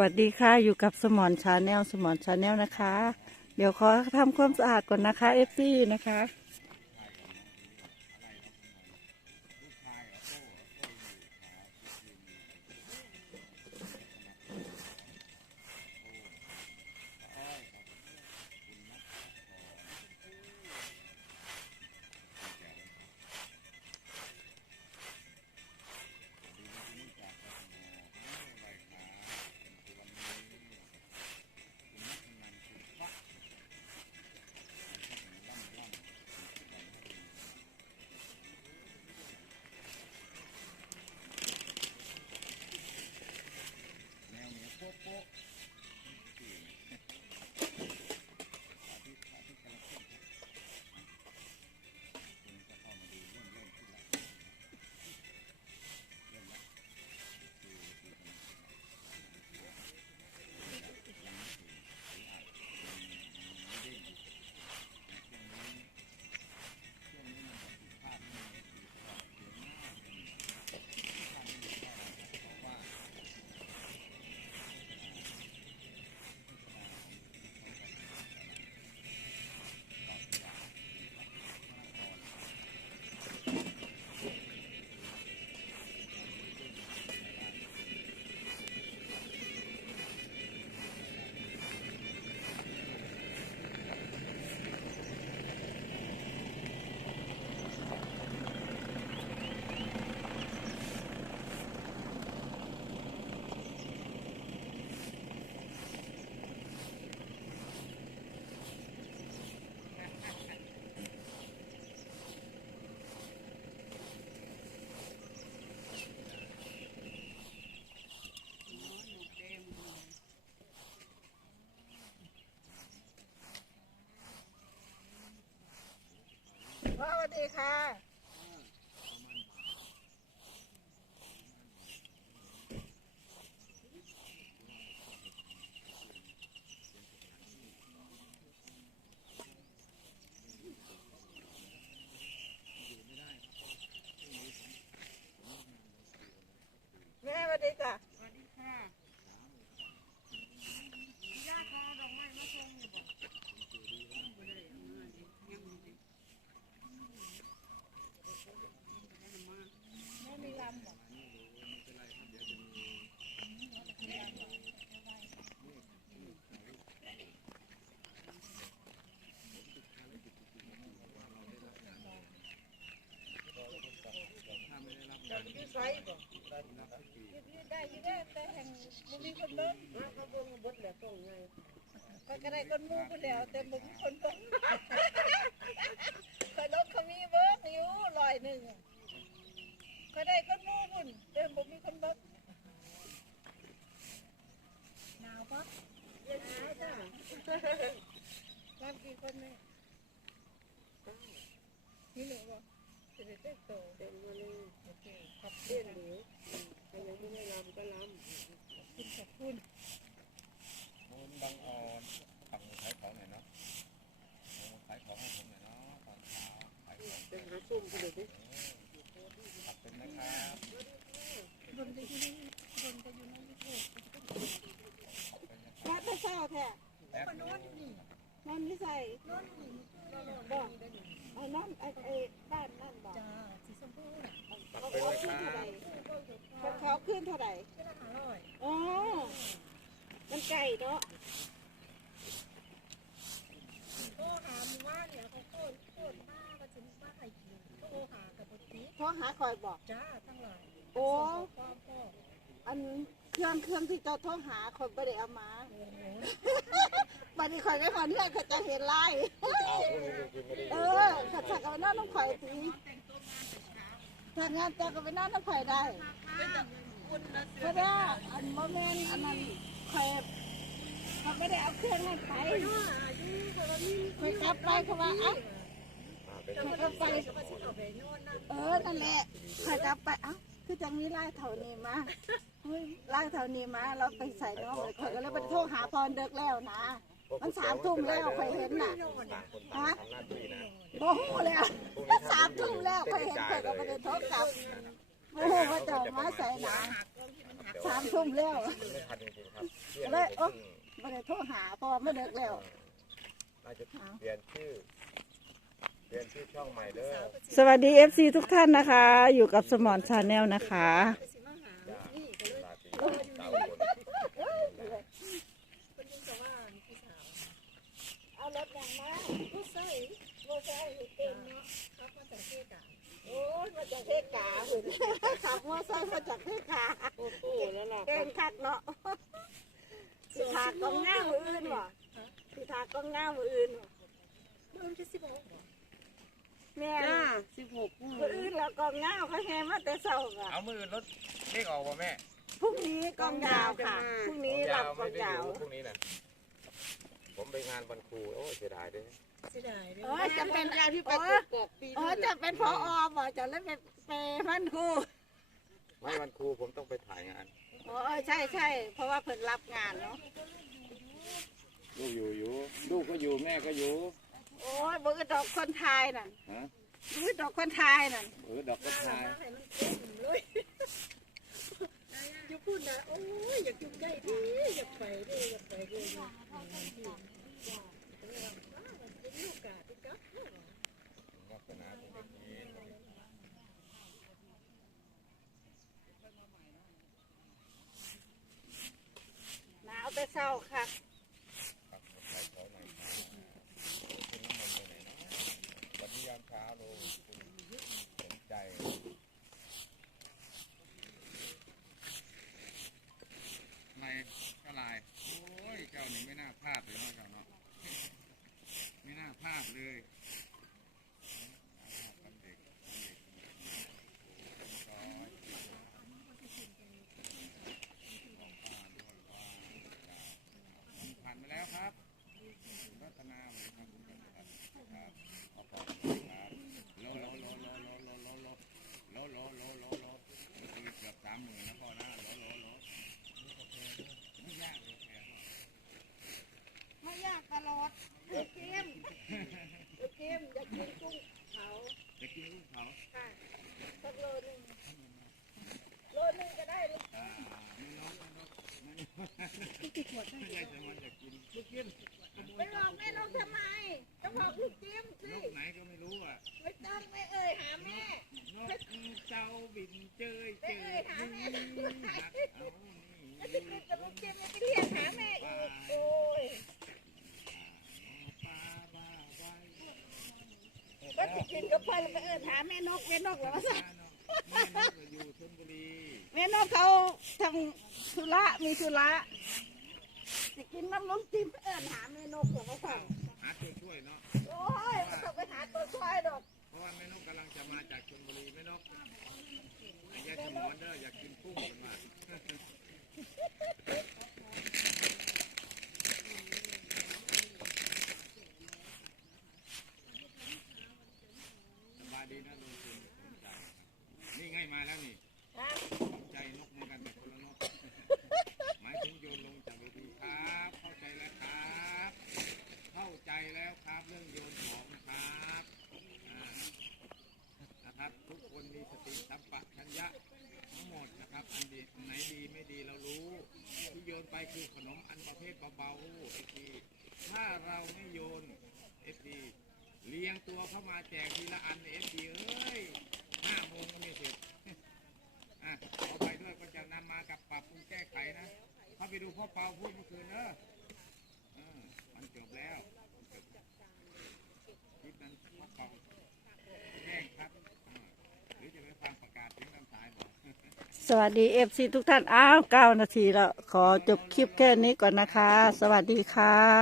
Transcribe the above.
วัสดีค่ะ อยู่กับสมอนชาแนลสมอนชาแนลนะคะ เดี๋ยวขอทำความสะอาดก่อนนะคะเอฟซีนะคะ ได้อยู่ได้แต่แห่งบ่มีคนเบิ่งขาเบิ่งบดแล้วตรงไงเขาก็ได้คนมู่ไปแล้ว แต่บ่มีคนเบิ่งคอยลบเขามีเบิ่งอยู่ร้อยหนึ่งเขาได้คนมู่พุ่นแต่บ่มีคนเบิ่งหนาวปะหนาวจ้ะรับกี่คนแม่นี่หนูบ่จะได้เต็มโตเต็มมาเลยโอเคขอบคุณหนู ถ้ายังไม่ได้รำก็รำขอบคุณขอบคุณ มูลบางออนฝั่งขายของหน่อยเนาะเออขายของให้ผมหน่อยเนาะตอนเช้าขายของ เป็นหาส้มกันเลยดิ ขอบคุณนะครับ บนจะอยู่ในบนจะอยู่ในลูกแม่ไม่เศร้าแท้แป๊บนึงนอนไม่ใส่บอกเอาน้ำไอ้ไอ้บ้านนั่นบอกจ้าสีชมพูน่ะเขาเขาขึ้นเท่าไหร่เขาเขาขึ้นเท่าไหร่ก็ละห้าร้อยอ๋อมันไก่เนาะโทรหาหมู่บ้านเนี่ยเขาโคตรโคตรป้าก็จะมีป้าไข่กินโทรหากับปกติโทรหาคอยบอกจ้าทั้งหลายโอ้พ่อพ่ออัน เครื่องเครื่องที่เจ้าโทรหาคนไม่ได้เอามาโอ้โหบัดนี้คอยได้พอเนี่ยเขาจะเห็นไล่อ้าวคุณลูกกินไม่ได้เออขัดขัดกับน้าน้องข่อยสิทางงานเจ้าก็ไปน้าน้องข่อยได้เพราะว่าอันโมเมนต์อันนั้นข่อยเขาไม่ได้เอาเครื่องนั้นไปข่อยกลับไปเขาว่าเอ้าอ่าเป็นข่อยกลับไปจะมาสิเอาไปโน่นนะเออ นั่นแหละข่อยกลับไปเอ้า คือจังนี้ไล่เท่านี้มาเฮ้ยไล่เท่านี้มาเราไปใส่น้องเลยข่อยก็เลยไปโทรหาตอนเด็กแล้วนะ มันสามทุ่มแล้วข่อยเห็นน่ะต่างคนต่างทำหน้าที่นะโอ้โหแล้วสามทุ่มแล้วข่อยเห็นข่อยก็ไม่ได้โทรกลับโอ้โหว่าจะเอามาใส่หนาเแต่สาว่ามทุ่มแล้วไม่ทันจริงๆครับเพื่อนเลยผมโอ๊ะเพิ่งไม่ได้โทรหาเพราะว่าไม่เลิกแล้วน่าจะเปลี่ยนชื่อ เปลี่ยนชื่อช่องใหม่เด้อสวัสดี FC ทุกท่านนะคะ อยู่กับสมอนชาแนลนะคะไปสิมาหาจ้านี่ก็เลยลาตรีสาวคนเป็นยังกับว่าพี่สาวเอารถอย่างมาลูกไส้ลูกไส้เต็มเนาะครับมาจากเทกาโอ้ยมาจากเทศกาหุ่นขับมอไซค์มาจากเทศกาโอ้โหแล้วล่ะเก่งคักเนาะสิทากองหน้ามืออื่นวะสิทากองหน้ามืออื่นวะเมื่อวันที่สิบหก แม่จ้าสิบหกมืออื่นแล้วกองหน้าเขาแห่มาแต่เช้าอะเอามือรถเลขออกป่ะแม่พรุ่งนี้กองยาวค่ะพรุ่งนี้รับกไม่องได้ยาวดูพรุ่งนี้น่ะผมไปงานวันครูโอ้เสียดายด้วยเสียดายเลยเออจะเป็นยาที่ไปกกอกปีเออจะเป็นพออบอกจะเล่นเป็นเปย์พันครูไม่วันครูผมต้องไปถ่ายงานเออใช่ใช่เพราะว่าเพิ่นรับงานเนาะลูกอยู่อยู่ ลูกก็อยู่แม่ก็อยู่ โอ้ยเบิ่งดอกคนไทยนั่นฮะดูดอกคนไทยนั่นเออดอกก็มาถ่ายให้มันเต็มเลยอยู่พูดนะโอ้ยอยากอยู่ใกล้ดีอยากไปด้วยอยากไปด้วยอยู่ที่เป็นลูกกาที่กั๊กวาสนาผมได้ ม่นกทำไม ต้องบอกลูกจิ้มนสิกไหนก็ไม่รู้อะไม่ต้องไม่เอ่ยหาแม่ นกเจ้าบินเจยเจยหักเอานี่แล้วจะกินกับลูกจิ้มไม่ไปเรียกหาแม่อีกโอ้ยปลาบ้าไว้ก็จะกินกับพ่อแล้วไปเอ่ยหาแม่นกแม่นกแล้วว่าสั่แม่นกอยู่ชลบุรีแม่นกเขาทำธุระมีธุระ จะกินน้ำล้มจิ้มเอิญหาเมนูของเขาสั่หาตัวช่วยเนาะโอ้ยไม่ต้องไปหาตัวช่วยดอกเพราะว่าแม่นกกำลังจะมาจากชลบุรีแม่นกอยากจะมอนเด้ออยากกินกุ้งมาสบายดีนะลุงคุณสนใจนี่ไงมาแล้วนี่สนใจนกเหมือนกันแต่คนละนก หมายถึงโยนลงจากเวทีครับ เข้าใจแล้วครับ เข้าใจแล้วครับเรื่องโยนของนะครับอ่านะครับ ทุกคนมีสติสัมปชัญญะทั้งหมดนะครับอันดีอันไหนดีไม่ดีเรารู้ ที่โยนไป คือขนมอันประเภทเบาๆเอทีถ้าเราไม่โยนเอทีเลี้ยงตัวเข้ามาแจกทีละอันเอทีเอ้ยห้าโมงก็ไม่เสร็จอะเอาไปด้วยก็จะนำมากับปรับปรุงแก้ไขนะเข้าไปดูพ่อเปาพูดเมื่อคืนเนอะเออมันจบแล้วจบคลิปนั้นพ่อเปาแจ้งครับอ่าหรือจะไปฟังประกาศเสียงตามสายบอก ส วัสดีเอฟซีทุกท่าน อ้าวเก้านาทีแล้ว ขอจบคลิปแค่นี้ก่อนนะคะ สวัสดีค่ะ